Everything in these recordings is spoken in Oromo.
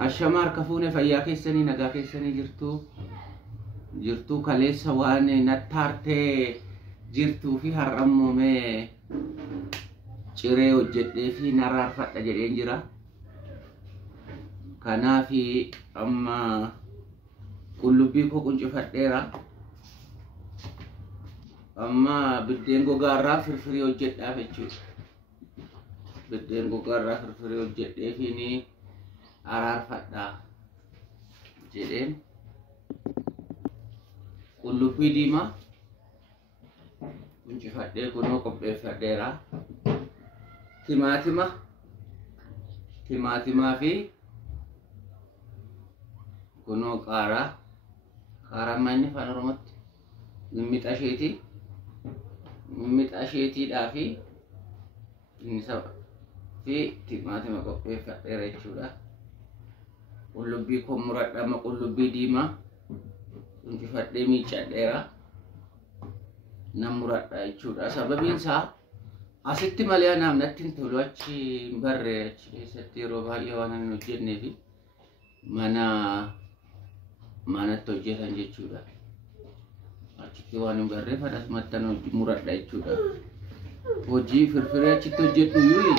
الشمار كفونة فيا كيسني نجا كيسني جرتو كليس واني نتارتي جرتو فيها الرمو مي شري وجدي في نرار فتا جرين جرا كنا في أما كل بيكو كنت فتيرا أما بدين غارا فرفري وجد أفتشو بدين غارا فرفري وجد فيني أرار فتا جرين كل بيديما كنت فتير كنو كبير فتيرا timatima fi kuno kara manni fana romot mimit asheti dafi ini sa fi timatima ko pe fadere chuda ulubi ko murada ma ulubi dima unti fadde mi chadera namurada chuda sababin sa asitti malee namnatti tolu achi barre achi setti roba yawana nujjenne fi mana tojjetan jechuudha achitti waan barre fadas mattan muradha jechuudha hojii firfiree achitti hojjedhu yui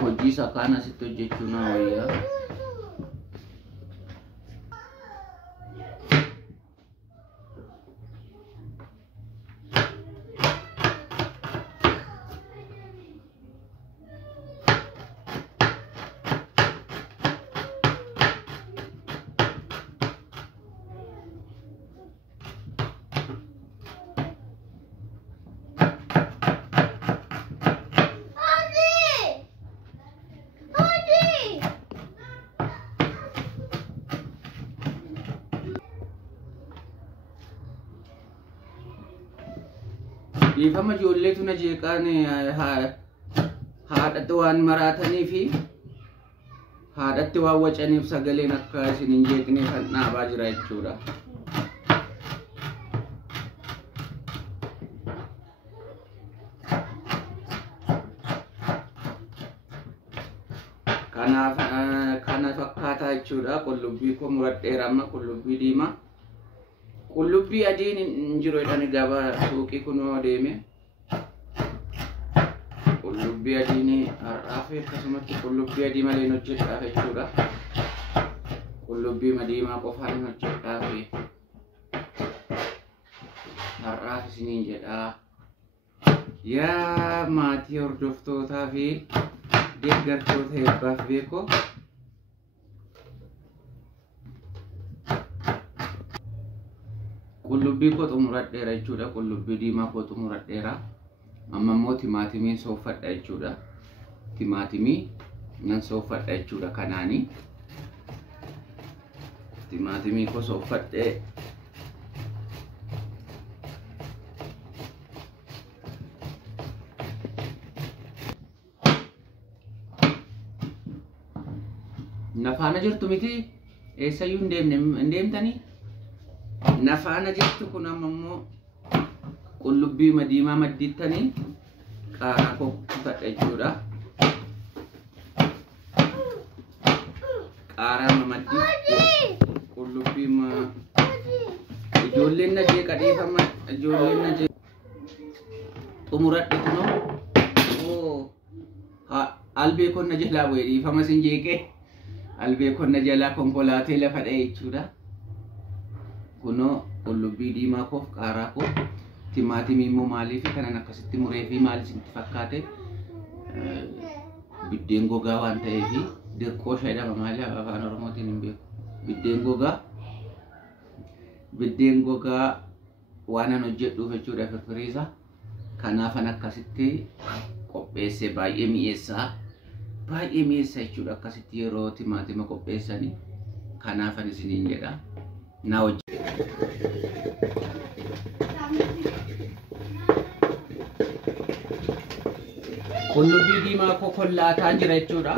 hojii sakana asitti hojjechuu na wayya Ifama ijoollee tuna jeeqaan haadhatti waan maraatanii fi haadhatti waan wacaniif sagaleen akka isin hin jeeqne kan dhaabaa jira jechuudha. Kana fakkaataa jechuudha. Qullubbii koo muradheera amma qullubbii diimaa. Qullubbii adiin hin jiru jedhani gabaa suuqii kunoo deeme. Qullubbii adiin har'aa fi akkasumatti qullubbii adii malee hin hojjedhaaf jechuudha. Qullubbii diimaa qofaan hin hojjedhaaf har'aaf isiniin jedhaa. Yaa maatii hordoftootaa fi deeggartoota eebbaaf beekoo. Qullubbii koo xumuradheera jechuudha. Qullubbii diimaa koo xumuradheera. Amma immoo timaatimiin soofadha jechuudha. Timaatimii nan soofadha jechuudha kanaani. Timaatimii koo soofadhee nafaana jirtu miti eessayyuu hin deemtanii? Nafaana jirtu kun amma immoo qullubbii diimaa maddiittanii qaaraa koo kutadha jechuudha. Qaaraa maddii qullubbii ijoolleen na jeeqa dhiifama ijoolleen na jeeqa xumuradhe kunoo albee konna jalaa bu'ee dhiifama sin jeeqee albee konna jalaa konkolaatee lafa dha'e jechuudha. Kuno qullubbii diimaa koo qaaraa koo timaatimii immoo maaliif kanan akkasitti muree fi maal isinitti fakkaate biddeen gogaa waan ta'eef dirqoo jedhama maali afaan oromootiin hin beeku. Biddeen gogaa waan an hojjedhuuf jechuudha firfiriisa. Kanaafan akkasitti qopheesse baay'ee mi'eessa jechuudha akkasitti yeroo timaatima qopheessanii kanaafan isiniin jedha. Now qullubbii diimaa koo kollaataan jira jechuudha.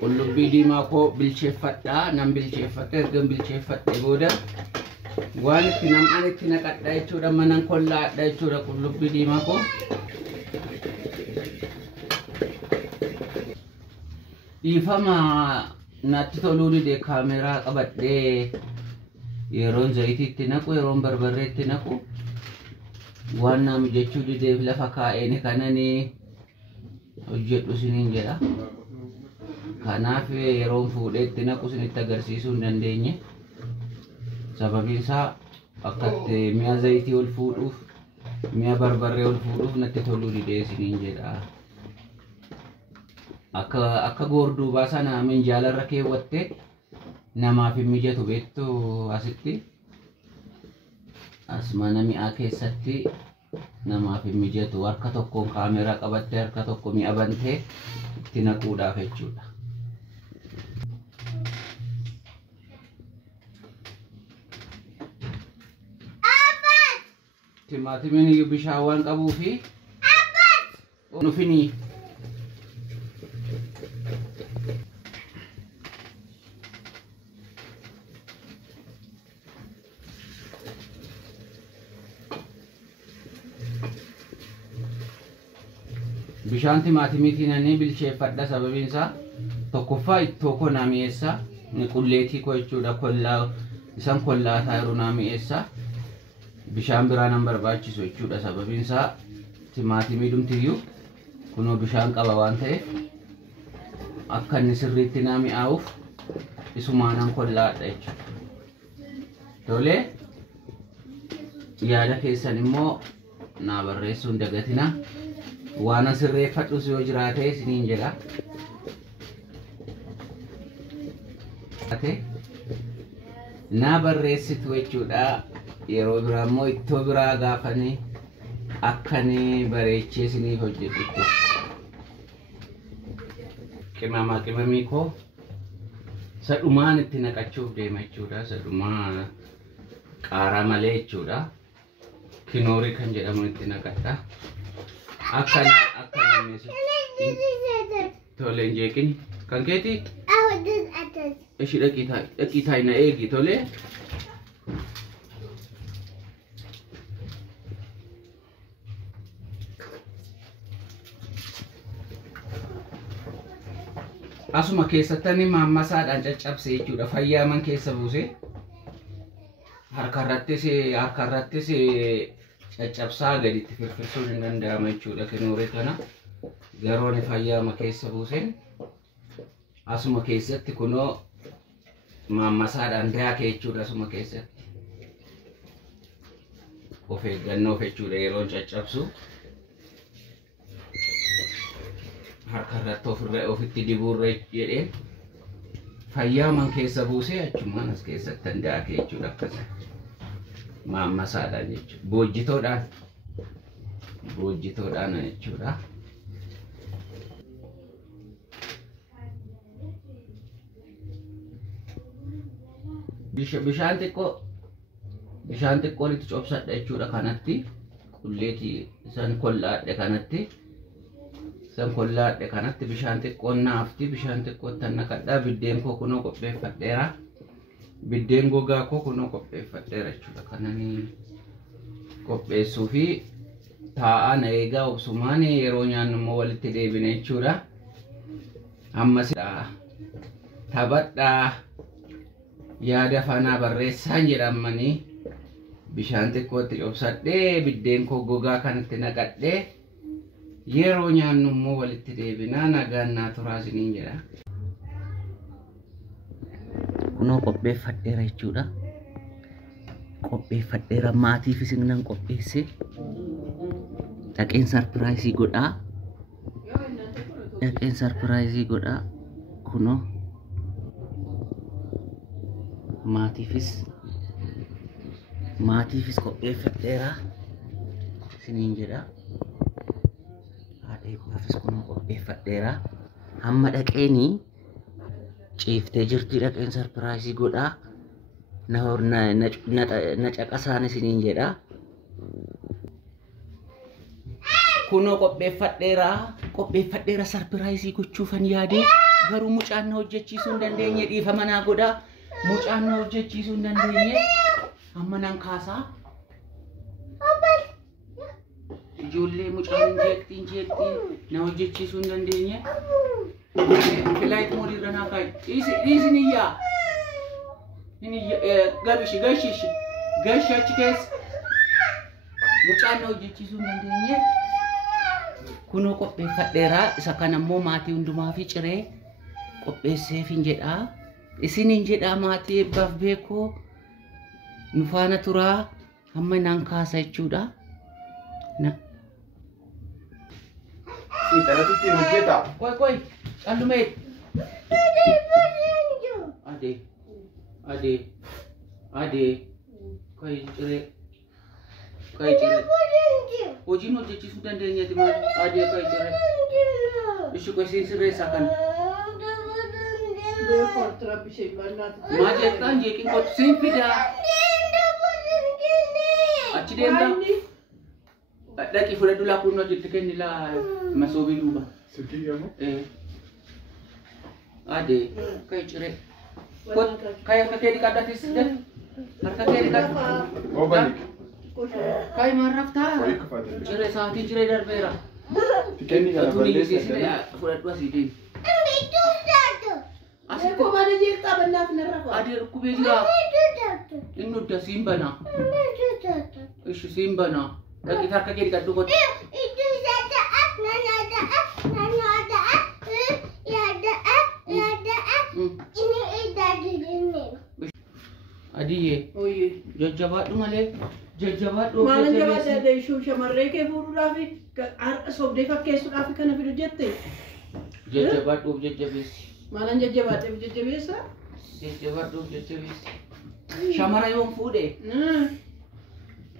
Qullubbii diimaa koo bilcheeffadhaa nan bilcheeffadhe erga bilcheeffadhe booda waan itti nam'an itti naqadha jechuudha. Manan kollaadha jechuudha qullubbii diimaa koo. Dhiifama natti toluu dide kaameraa qabadhee yeroon zayitiitti naqu yeroon barbarreetti naqu waan naa mijachuu dideef lafa kaa'een kananii hojjedhu isiniin jedha. Kanaaf yeroon fuudheetti naqu isinitti agarsiisuu hin dandeenye. Sababiin isaa akkatti mi'a zayitii ol fuudhuuf mi'a barbarree ol fuudhuuf natti toluu dide isiniin jedha. Akka goorduubaa sana minjaalarra keewwattee namaaf hin mijatu beektu asitti as mana mi'aa keessatti namaaf hin mijatu. Harka tokkoon kaameraa qabattee harka tokko mi'a bantee itti naquudhaaf jechuudha. Timaatimiin bishaan waan qabuufi nufinii bishaan timaatimiitiin ani bilcheeffadha. Sababiin isaa tokkoffaa ittoo koo naa mi'eessa, qulleetii koo jechuudha. Kollaa isaan kollaataa yeroo naa mi'eessa bishaan biraan hin barbaachisu jechuudha. Sababiin isaa timaatimii dhumtiyyuu kunoo bishaan qaba waan ta'eef akka inni sirriitti naa mi'aawuuf isumaanan kollaadha jechuudha. Tolee, yaada keessan immoo naa barreessuu hin dagatinaa. Waan asirreeffadhus yoo jiraate isiniin jedha. Naa barreessitu jechuudha. Yeroo biraa immoo ittoo biraa gaafanii akkanii bareechee isiniif hojjedhu. Qimamii koo sadhumaan itti naqachuuf deema jechuudha. Sadhumaa qaaraa malee jechuudha. Kinoorii kan jedhamu itti naqadha. Akkana tole hin jeeqin kan keeti ishi dhaqii taayina eegi tole. Asuma keessatti maammasaadhaan caccabsee jechuudha. Fayyaaman keessa buuse harkarrattis caccabsaa gaditti firfirsuun hin danda'ama jechuudha. Kinoorii kana garuu ni fayyaama keessa buuseen asuma keessatti kunoo maammasaadhaan daakee jechuudha. Asuma keessatti of eeggannoof jechuudha. Yeroon caccabsu harkarratti ofitti dibuurre jedheen fayyaaman keessa buusee achumaan as keessatti daakee jechuudha. Akkasuma maammasaadhaan jechuudha. Boojjitoodhaan jechuudha. Bishaan xiqqoo itti cobsadha jechuudha. Kanatti qulleetii san kollaadhe kanatti bishaan xiqqoon naafti. Bishaan xiqqootti naqadhaa. Biddeen koo kunoo qopheeffadheera. Biddeen gogaa koo kunoo qopheeffadheera jechuudha. Kananii qopheessuu fi taa'aa na eegaa obsumaan yeroo nyaannu immoo walitti deebina jechuudha. Ammas taphadhaa yaada fanaa barreessaan jedhamanii bishaan xiqqootti cobsadhee biddeen koo gogaa kanatti naqadhee yeroo nyaannu immoo walitti deebinaa. Nagaan naa turaa isiniin jedha. Kunoo qopheeffadheera jechuudha. Qopheeffadheera maatiif isin qopheesse. Dhaqeen sarpiraayizii godhaa. Kunoo maatiifis qopheeffadheera isiniin jedha. Haadheeffaafis kunoo qopheeffadheera. Hamma dhaqeenii ciiftee jirti. Dhaqeen sarpiraayizii godhaa. Na caqasaan isiniin jedha. Kunoo qopheeffadheera sarpiraayizii gochuufan yaadee garuu mucaan na hojjechiisuu hin dandeenye. Dhiifama naa godhaa. Mucaan na hojjechiisuu hin dandeenye. Amma nan kaasaa. Ijoollee mucaan hin jeeqxi na hojjechiisuu hin dandeenye. Flight mode irra naa kaa'i. Dhiisi ni iyyaa. Gashi achi keessa. Mucaan hojjechiisuu hin dandeenye. Kunoo qopheeffadheera. Isa kana immoo maatii hundumaa fi ciree qopheesseef hin jedhaa. Isin hin jedhaa maatii eebbaaf beekoo. Nu faana turaa. Hamma naan kaasa jechuudha. Taratitti hojjeta. Koi, callumeet. Adee. Koi ciree. Hojiin hojjechiisuu dandeenyeeti maal? Adee koi ciree. Ishi koi sirreessaa kana. Maa jettaan jeeqiin kottu siin fidaa. Achi deemtaa. Dhaqii fudhadhu laa kunnoo jetti kenni laa masoobii duuba. Silkii gamoo? Adee koi ciree. Kaya harka kee dhiqadhatis harka kee dhiqadhu. Oobalik. Kaya maal raftaa? Wayii kufaate. Ciree sa'aatiin ciree darbeera. Tikenni kana balleessee fudhadhu asii deemi. Asii koo baada jeeqaa bannaaf narra faa. Adee dhukkubee jira. Inni udda siin banaa. Ishi siin banaa. Dhaqii harka kee dhiqadhu kotti. Adiyye. Oye. Jajjabaadhu malee. Jajjabaadhu. Maal jabaadha ishuu shamarree kee fuudhuudhaaf sobdee fakkeessuudhaaf kana fidu jette. Jajjabaadhuuf jajjabeessi. Maalan jajjabaadheef jajjabeessa? Jajjabaadhuuf jajjabeessi. Shamara yoom fuudhe?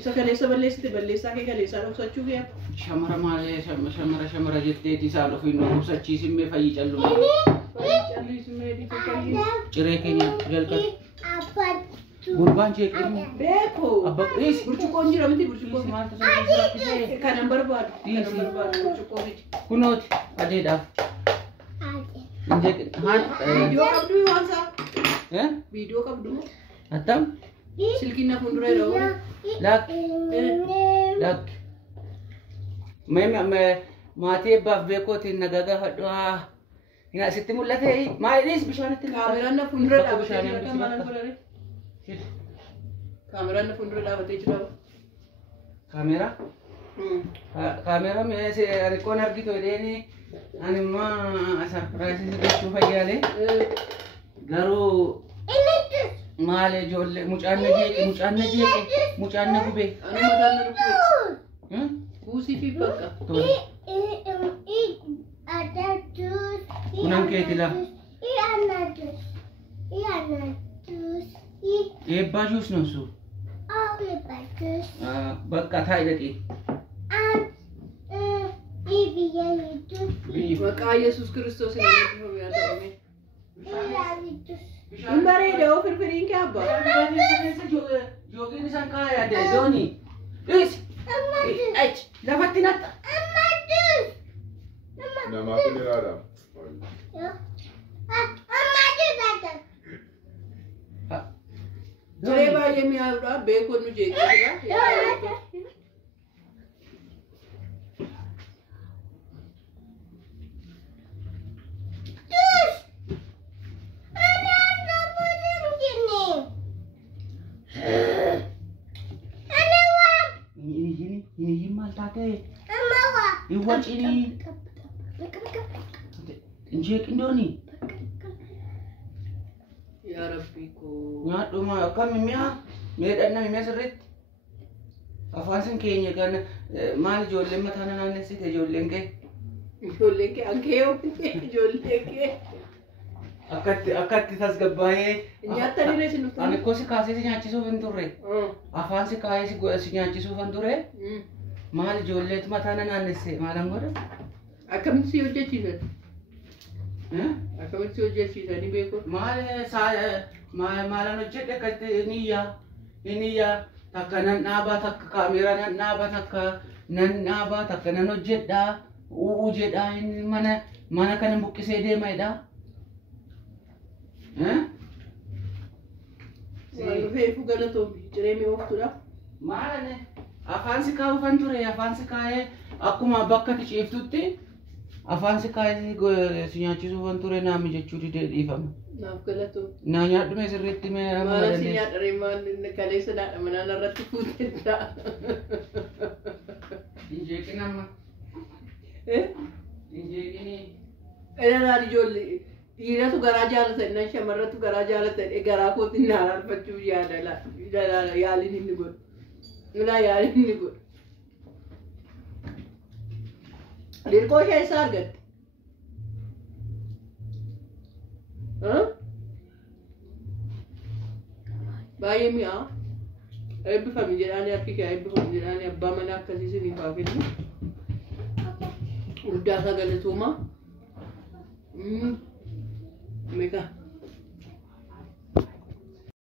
Isa kaleessa balleessite balleessaa kee kaleessaa dhoksachuuf yaa. Shamara maalee shamara jetteeti isaan ofiin dhoksachiisimmee fayyii callume. Calliisumee dhiifa fayyii. Ciree keenya jalqabe. Gurbaan jeeqilmu. Beeko. Abba dhiisi. Burcuqqoon jira miti burcuqqoon. Maaltu sana rakkisee? Kanan barbaadu. Kanan barbaadu burcuqqoo miti. Kunooti adeedhaaf. Viidiyoo qabdu waan isaa. Viidiyoo qabdu. Attam? Silkiin na fuuldura yeroo. Lakki. Maatii eebbaaf beekootiin nagaa gaafadhu. Ina asitti mul'ate maaliis bishaanitti kaameraan na fuuldura dhaabatee jira kan maalan godhare. Kaameraan na fuuldura dhaabatee jira. Kaameraa? Kaameraa riqoon argitu jedheeni ani immoo sarpiraayisii gochuu fayyaalee garuu maal ijoollee mucaan na gubee. Anu mataan na rukute. Buusii fi bakka. Kunan keeti la. Eebbaa juus nonsu. Bakka taa'i dhaqee. Maqaa Yesuus Kiristoos hin eebbifame yaa ta'ame. Hin bareeda oo firfiriin kee abbaa. Joogiin isaan kaayaa doonii. Lafatti natta. Namaaf iliraadha. Ciree baay'ee mi'aawudha. Beekoon nu jeeqaa jira. Ini maal taatee? Iwwan cidii. Jeeqin doonii. Yaa Rabbii koo. Nyaadhuma akkam mi'a miidhagna mi'a sirriitti. Afaan keenya kan maal ijoolleen mataa naannessite ijoolleen kee. Ijoolleen kee ankee yoo ijoolleen kee. Akkatti tasgabbaa'ee. Nyaatanii reessi nuti. Ani koo si kaasee si nyaachisuuf hin turre. Afaan si kaayee si nyaachisuuf hin turre. Maal ijoolleetu mataa naannesse maalan godha? Akkamitti si hojjechiisan? Akkamitti si hojjechiisanii beeku? Maalan hojjedhe akkatti niyyaa takka nan dhaabaa takka kaameeraa nan dhaabaa takka nan dhaabaa takka nan hojjedhaa u'uu jedhaa inni mana kana buqqisee deema jedhaa. Reefu galatoomii ciree mi'ooftudha. Maalan afaan si kaa'uufan ture afaan si kaa'ee akkuma bakka ciiftutti Afaan si kaayee si nyaachisuu waan ture naami jechuu didee dhiifama. Naaf galatu. Naa nyaadhume sirriitti mee amma Maala si dandeessu. nyaadharee maal kaleessa daadha manaan irratti fuutedha. Hin jeeqin amma. Hin jeeqinii. Ilaalaal ijoollee dhiiratu garaa jaalatan nan shamarratu garaa jaalatan garaa kootiin naan arfachuu yaada yaaliin inni godhu. Ilaa yaaliin inni godhu. Dirqoo ishee isaa argatte. Baay'ee mi'aa. Eebbifami jedhaanii harki kee eebbifami jedhaanii abbaa manaa akkasii siniif haa kennu. Guddaa isaa galatooma. Meeqa?